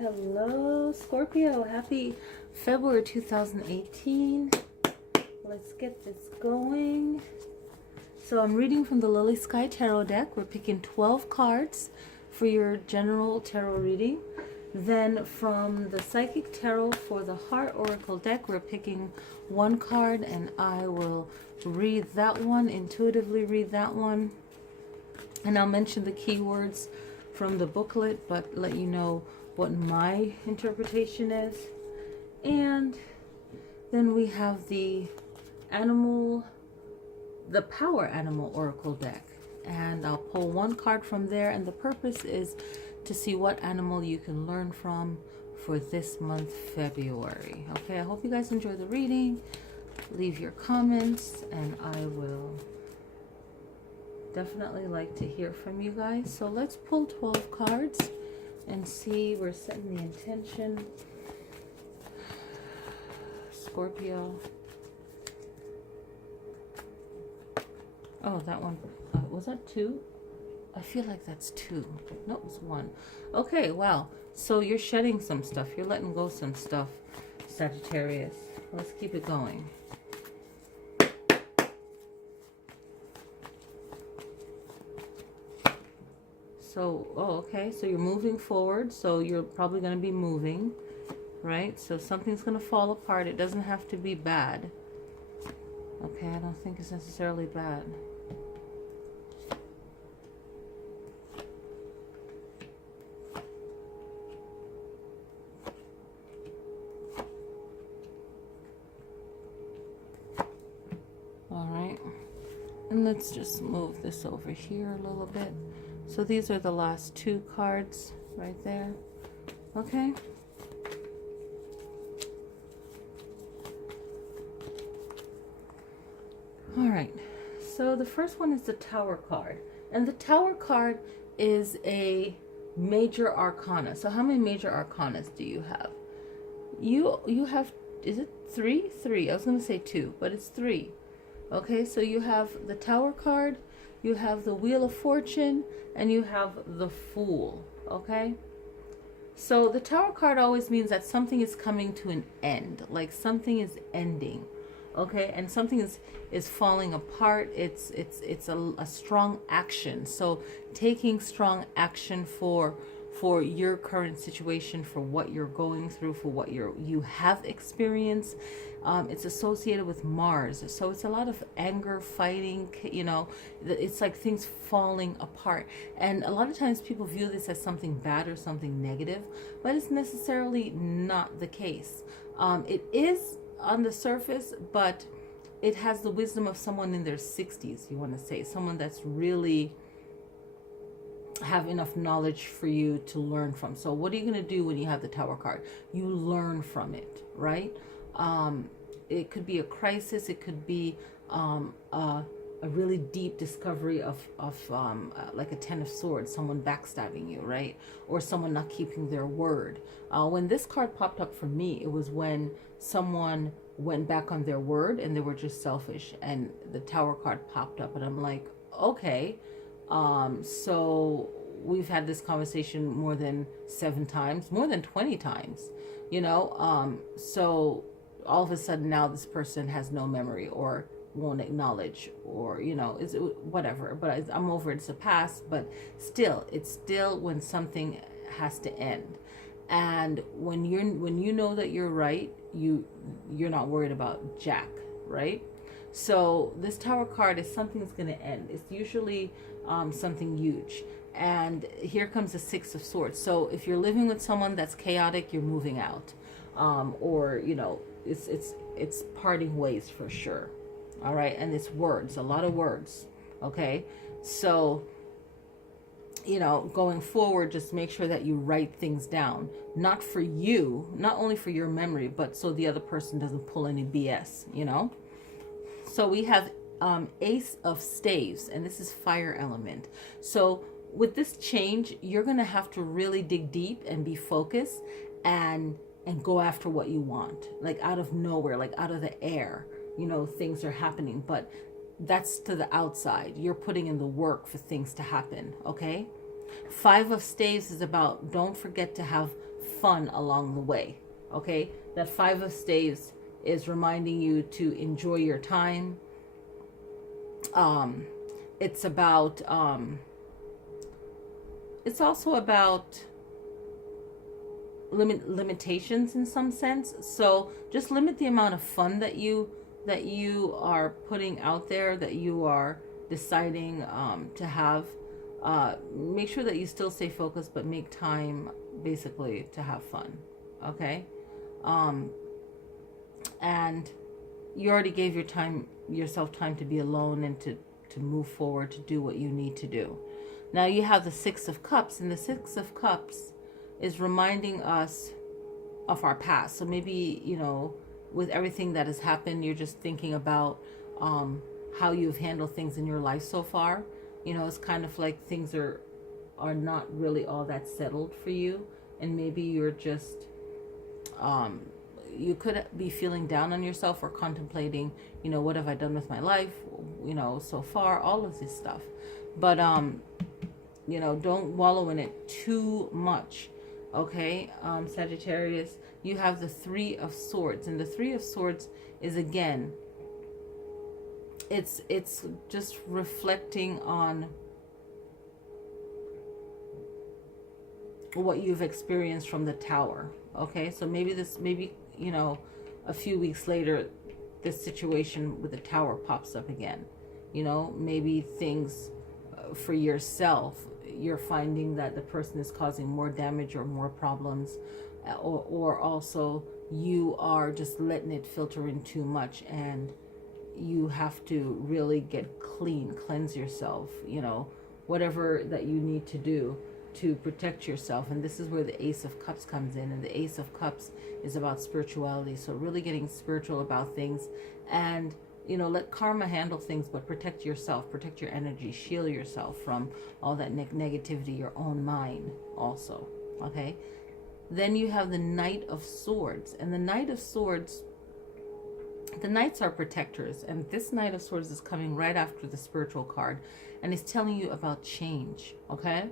Hello, Scorpio. Happy February 2018. Let's get this going. So I'm reading from the Lilly Sky Tarot deck. We're picking 12 cards for your general tarot reading. Then from the Psychic Tarot for the Heart Oracle deck, we're picking one card, and I will read that one, intuitively read that one. And I'll mention the keywords from the booklet, but let you know what my interpretation is. And then we have the Power Animal Oracle deck, and I'll pull one card from there, and the purpose is to see what animal you can learn from for this month, February. Okay, I hope you guys enjoy the reading. Leave your comments, and I will definitely like to hear from you guys. So let's pull 12 cards and see. We're setting the intention. Scorpio. Oh, that one. Was that two? I feel like that's two. No, it was one. Okay, well, so you're shedding some stuff. You're letting go some stuff, Sagittarius. Let's keep it going. So, okay, so you're moving forward, so you're probably going to be moving, right? So something's going to fall apart. It doesn't have to be bad. Okay, I don't think it's necessarily bad. All right, and let's just move this over here a little bit. So these are the last two cards right there. Okay. All right. So the first one is the Tower card. And the Tower card is a major arcana. So how many major arcanas do you have? You have, is it three? Three. I was going to say two, but it's three. Okay, so you have the Tower card, you have the Wheel of Fortune, and you have the Fool. Okay, so the Tower card always means that something is coming to an end, like something is ending. Okay, and something is falling apart. It's a strong action. So taking strong action for your current situation, for what you're going through, for what you have experienced. It's associated with Mars, so it's a lot of anger, fighting, you know. It's like things falling apart, and a lot of times people view this as something bad or something negative, but it's necessarily not the case. It is on the surface, but it has the wisdom of someone in their 60s, you want to say, someone that's really have enough knowledge for you to learn from. So what are you going to do when you have the Tower card? You learn from it, right? It could be a crisis. It could be a really deep discovery of like a Ten of Swords, someone backstabbing you, right? Or someone not keeping their word. When this card popped up for me, it was when someone went back on their word and they were just selfish, and the Tower card popped up, and I'm like, okay. So we've had this conversation more than 7 times, more than 20 times, you know. So all of a sudden now this person has no memory or won't acknowledge, or, you know, is it whatever. But I'm over it. It's a past, but still, it's still when something has to end. And when you know that you're right, you're not worried about jack, right? So this Tower card is something that's going to end. It's usually something huge. And here comes the Six of Swords. So if you're living with someone that's chaotic, you're moving out, or, you know, it's parting ways for sure. All right, and it's words, a lot of words. Okay, so, you know, going forward, just make sure that you write things down, not for you, not only for your memory, but so the other person doesn't pull any BS, you know. So we have Ace of Staves, and this is fire element. So with this change, you're going to have to really dig deep and be focused and go after what you want, like out of nowhere, like out of the air. You know, things are happening, but that's to the outside. You're putting in the work for things to happen, okay? 5 of Staves is about, don't forget to have fun along the way. Okay, that Five of Staves is reminding you to enjoy your time. It's about it's also about limitations in some sense. So just limit the amount of fun that you are putting out there, that you are deciding to have. Make sure that you still stay focused, but make time basically to have fun. Okay. And you already gave yourself time to be alone and to move forward, to do what you need to do. Now you have the Six of Cups, and the Six of Cups is reminding us of our past. So maybe, with everything that has happened, you're just thinking about how you've handled things in your life so far. It's kind of like things are not really all that settled for you, and maybe you're just you could be feeling down on yourself or contemplating, what have I done with my life, so far, all of this stuff. But don't wallow in it too much. Okay, Sagittarius, you have the Three of Swords, and the Three of Swords is, again, it's just reflecting on what you've experienced from the Tower. Okay, so maybe a few weeks later, this situation with the Tower pops up again. Maybe things for yourself, you're finding that the person is causing more damage or more problems, or also you are just letting it filter in too much, and you have to really get clean, cleanse yourself, whatever that you need to do to protect yourself. And this is where the Ace of Cups comes in, and the Ace of Cups is about spirituality. So really getting spiritual about things, and let karma handle things, but protect yourself, protect your energy, shield yourself from all that negativity, your own mind also. Okay, then you have the Knight of Swords, and the Knight of Swords, the Knights are protectors, and this Knight of Swords is coming right after the spiritual card, and it's telling you about change. Okay,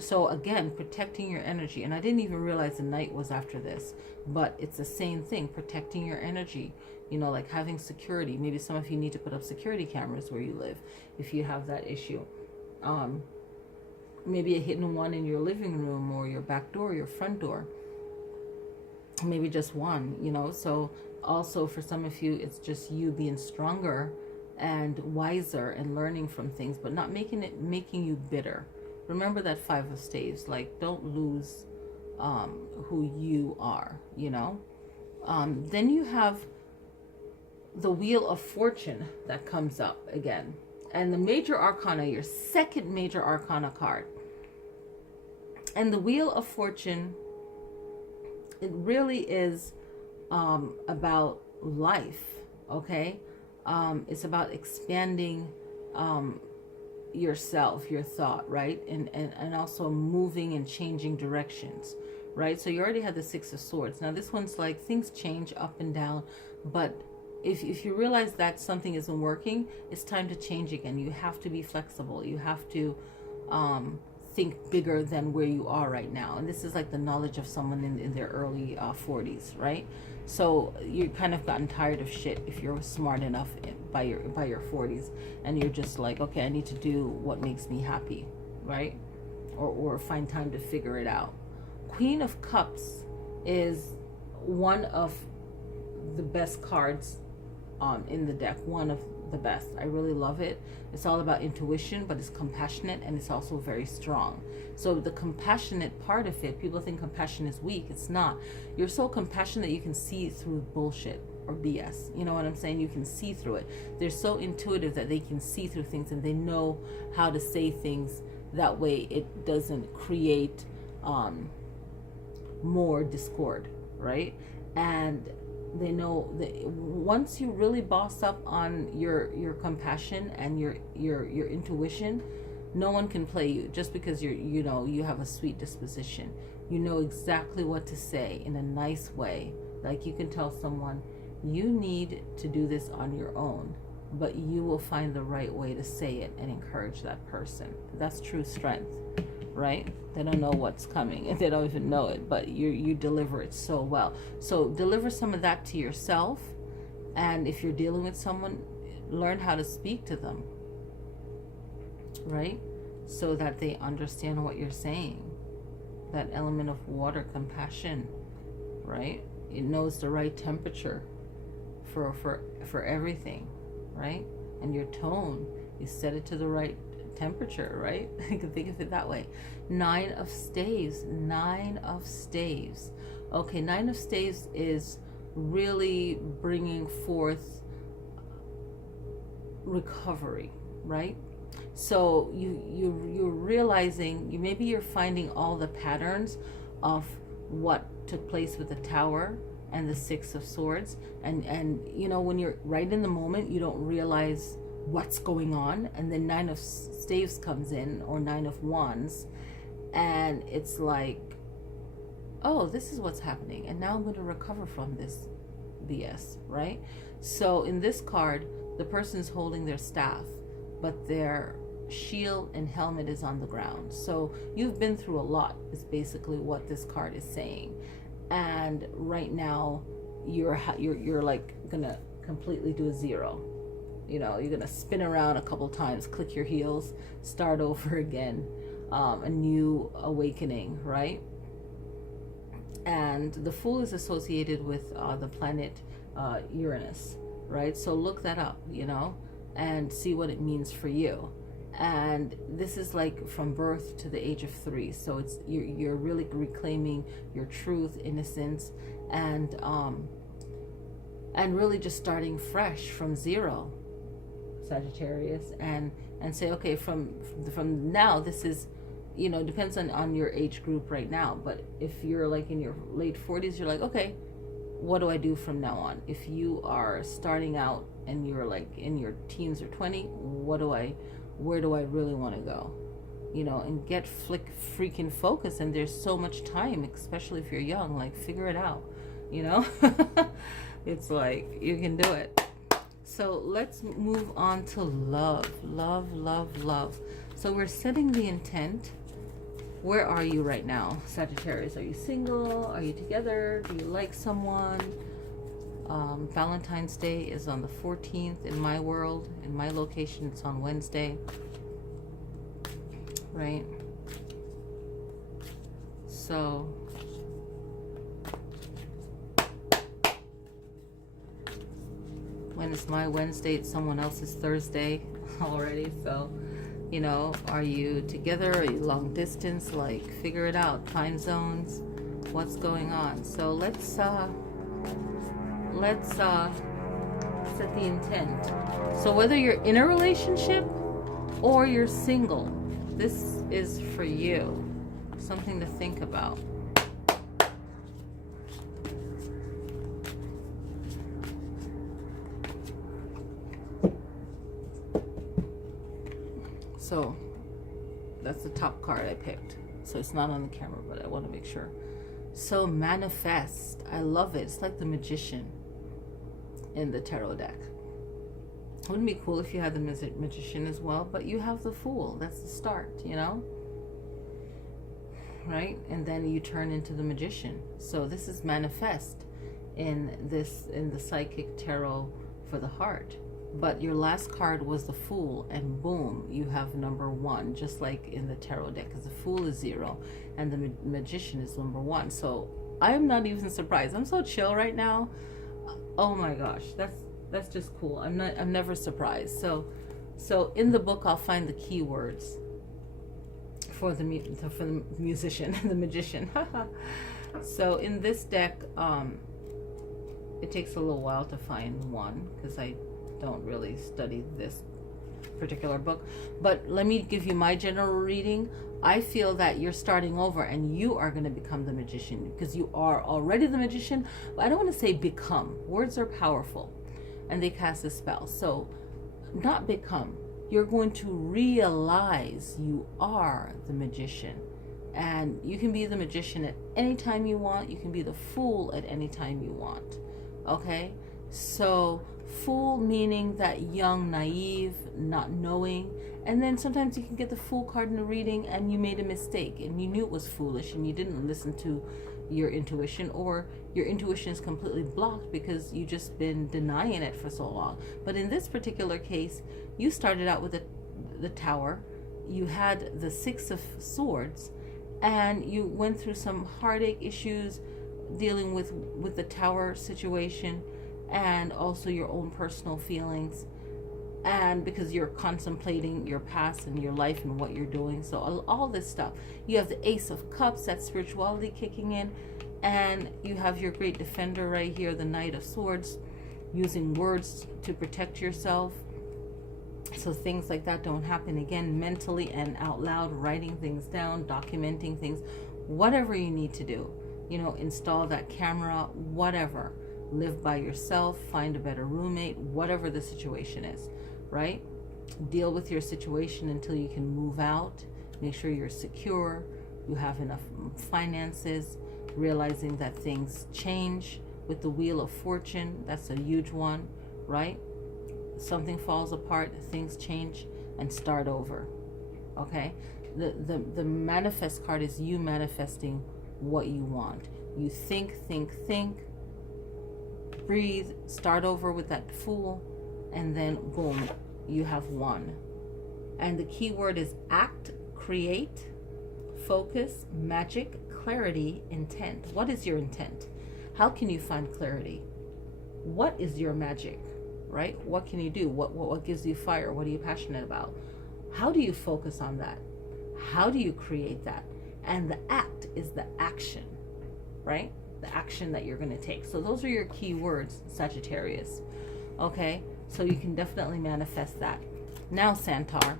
so again, protecting your energy. And I didn't even realize the Knight was after this, but it's the same thing, protecting your energy, like having security. Maybe some of you need to put up security cameras where you live if you have that issue. Maybe a hidden one in your living room or your back door, your front door. Maybe just one, so also for some of you, it's just you being stronger and wiser and learning from things, but not making you bitter. Remember that Five of Staves, like, don't lose who you are, Then you have the Wheel of Fortune that comes up again. And the Major Arcana, your second Major Arcana card. And the Wheel of Fortune, it really is about life, okay? It's about expanding yourself, your thought, right? And also moving and changing directions, right? So you already had the Six of Swords. Now this one's like things change up and down, but if you realize that something isn't working, it's time to change again. You have to be flexible. You have to think bigger than where you are right now. And this is like the knowledge of someone in their early 40s, right? So you kind of gotten tired of shit if you're smart enough by your 40s, and you're just like, okay, I need to do what makes me happy, right? Or find time to figure it out. Queen of Cups is one of the best cards in the deck, one of the best. I really love it. It's all about intuition, but it's compassionate, and it's also very strong. So the compassionate part of it, people think compassion is weak. It's not. You're so compassionate that you can see through bullshit or BS. You know what I'm saying? You can see through it. They're so intuitive that they can see through things, and they know how to say things that way it doesn't create more discord, right? And they know that once you really boss up on your compassion and your intuition, no one can play you just because you have a sweet disposition. You know exactly what to say in a nice way. Like you can tell someone, you need to do this on your own. but you will find the right way to say it and encourage that person. That's true strength, right? They don't know what's coming and they don't even know it, but you deliver it so well. So deliver some of that to yourself, and if you're dealing with someone, learn how to speak to them, right? So that they understand what you're saying. That element of water, compassion, right? It knows the right temperature for everything, right? And your tone, you set it to the right temperature, right? You can think of it that way. 9 of staves. 9 of staves. Okay, 9 of staves is really bringing forth recovery, right? So you're realizing, maybe you're finding all the patterns of what took place with the Tower and the 6 of Swords, and you know, when you're right in the moment, you don't realize what's going on, and then 9 of staves comes in, or 9 of wands, and it's like, oh, this is what's happening, and now I'm going to recover from this BS, right? So in this card, the person's holding their staff, but their shield and helmet is on the ground. So you've been through a lot, is basically what this card is saying. And right now you're like gonna completely do a 0. You know, you're gonna spin around a couple times, click your heels, start over again, a new awakening, right? And the Fool is associated with the planet Uranus, right? So look that up, you know, and see what it means for you. And this is like from birth to the age of 3, so it's you're really reclaiming your truth, innocence, and really just starting fresh from 0, Sagittarius, and say, okay, from now, this is, you know, depends on your age group right now, but if you're like in your late 40s, you're like, okay, what do I do from now on? If you are starting out and you're like in your teens or 20, where do I really want to go? You know, and get freaking focused. And there's so much time, especially if you're young, like figure it out, you know? It's like, you can do it. So let's move on to love. Love. So we're setting the intent. Where are you right now, Sagittarius? Are you single? Are you together? Do you like someone? Valentine's Day is on the 14th in my world. In my location, it's on Wednesday. Right? So when it's my Wednesday, it's someone else's Thursday already. So, you know, are you together? Are you long distance? Like, figure it out. Time zones. What's going on? So let's set the intent. So whether you're in a relationship or you're single, this is for you. Something to think about. So that's the top card I picked. So it's not on the camera, but I want to make sure. So manifest. I love it. It's like the Magician in the tarot deck. Wouldn't it be cool if you had the Magician as well? But you have the Fool. That's the start, you know? Right? And then you turn into the Magician. So this is manifest in the Psychic Tarot for the heart. But your last card was the Fool, and boom, you have number 1, just like in the tarot deck, because the Fool is 0 and the Magician is number 1. So I am not even surprised. I'm so chill right now. Oh my gosh, that's just cool. I'm never surprised. So in the book, I'll find the keywords for the musician and the magician. So in this deck, it takes a little while to find one because I don't really study this particular book. But let me give you my general reading. I feel that you're starting over and you are going to become the magician, because you are already the magician. But I don't want to say become. Words are powerful and they cast a spell. So not become. You're going to realize you are the magician. And you can be the magician at any time you want. You can be the fool at any time you want. Okay? So fool meaning that young, naive, not knowing. And then sometimes you can get the fool card in the reading and you made a mistake and you knew it was foolish and you didn't listen to your intuition, or your intuition is completely blocked because you just been denying it for so long. But in this particular case, you started out with the Tower, you had the Six of Swords, and you went through some heartache issues dealing with the Tower situation, and also your own personal feelings, and because you're contemplating your past and your life and what you're doing. So all this stuff. You have the Ace of Cups, that spirituality kicking in, and you have your great defender right here, the Knight of Swords, using words to protect yourself so things like that don't happen again, mentally and out loud, writing things down, documenting things, whatever you need to do. Install that camera, whatever. Live by yourself, find a better roommate, whatever the situation is, right? Deal with your situation until you can move out. Make sure you're secure, you have enough finances, realizing that things change with the Wheel of Fortune. That's a huge one, right? Something falls apart, things change, and start over. Okay? The manifest card is you manifesting what you want. You think, breathe, start over with that Fool, and then boom, you have won. And the key word is act, create, focus, magic, clarity, intent. What is your intent? How can you find clarity? What is your magic? Right? What can you do? What gives you fire? What are you passionate about? How do you focus on that? How do you create that? And the act is the action, right? The action that you're going to take. So those are your key words, Sagittarius. Okay? So you can definitely manifest that. Now, Centaur,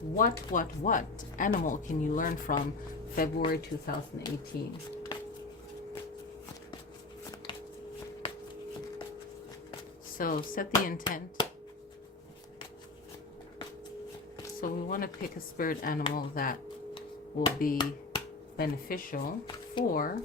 what animal can you learn from February 2018? So set the intent. So we want to pick a spirit animal that will be beneficial for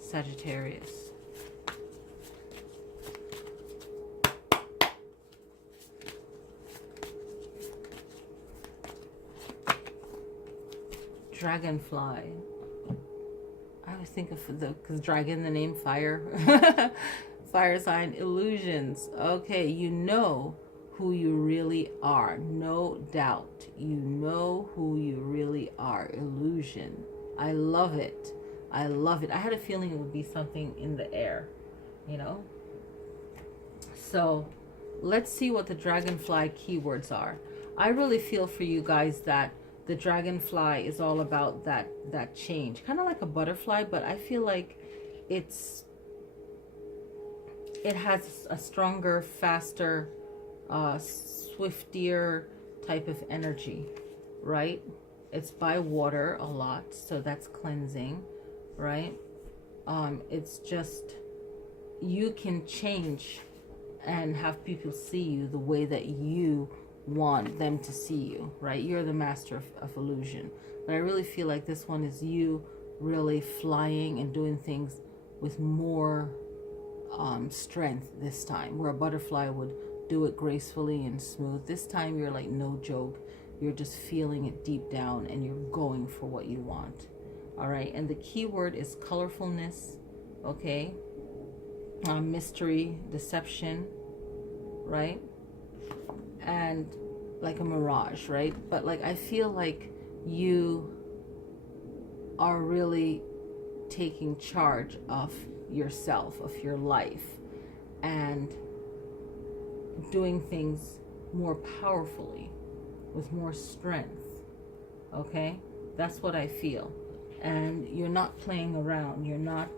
Sagittarius. Dragonfly. I always think of because dragon, the name fire. Fire sign, illusions. Okay, you know who you really are. No doubt. You know who you really are. Illusion. I love it. I love it. I had a feeling it would be something in the air, So let's see what the dragonfly keywords are. I really feel for you guys that the dragonfly is all about that change. Kind of like a butterfly, but I feel like it has a stronger, faster, swiftier type of energy, right? It's by water a lot, so that's cleansing, right? It's just, you can change and have people see you the way that you want them to see you, right? You're the master of illusion. But I really feel like this one is you really flying and doing things with more strength this time, where a butterfly would do it gracefully and smooth. This time you're like no joke. You're just feeling it deep down and you're going for what you want. All right, and the key word is colorfulness, okay? Mystery, deception, right? And like a mirage, right? But like I feel like you are really taking charge of yourself, of your life, and doing things more powerfully, with more strength, okay? That's what I feel. And you're not playing around. You're not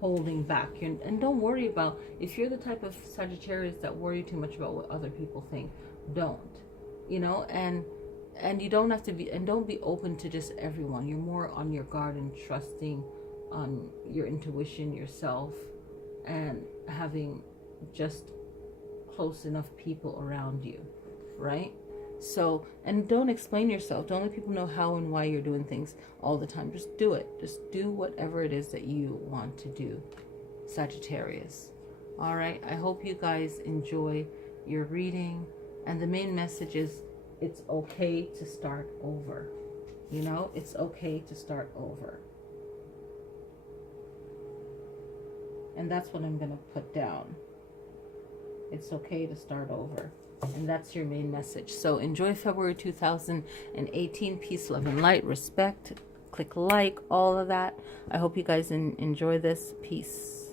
holding back. And don't worry about, if you're the type of Sagittarius that worry too much about what other people think, don't. And you don't have to be, and don't be open to just everyone. You're more on your guard and trusting on your intuition, yourself, and having just close enough people around you, right? So, and don't explain yourself. Don't let people know how and why you're doing things all the time. Just do it. Just do whatever it is that you want to do, Sagittarius. All right. I hope you guys enjoy your reading. And the main message is it's okay to start over. You know, it's okay to start over. And that's what I'm going to put down. It's okay to start over. And that's your main message. So enjoy February 2018. Peace, love, and light. Respect. Click like, all of that. I hope you guys enjoy this. Peace.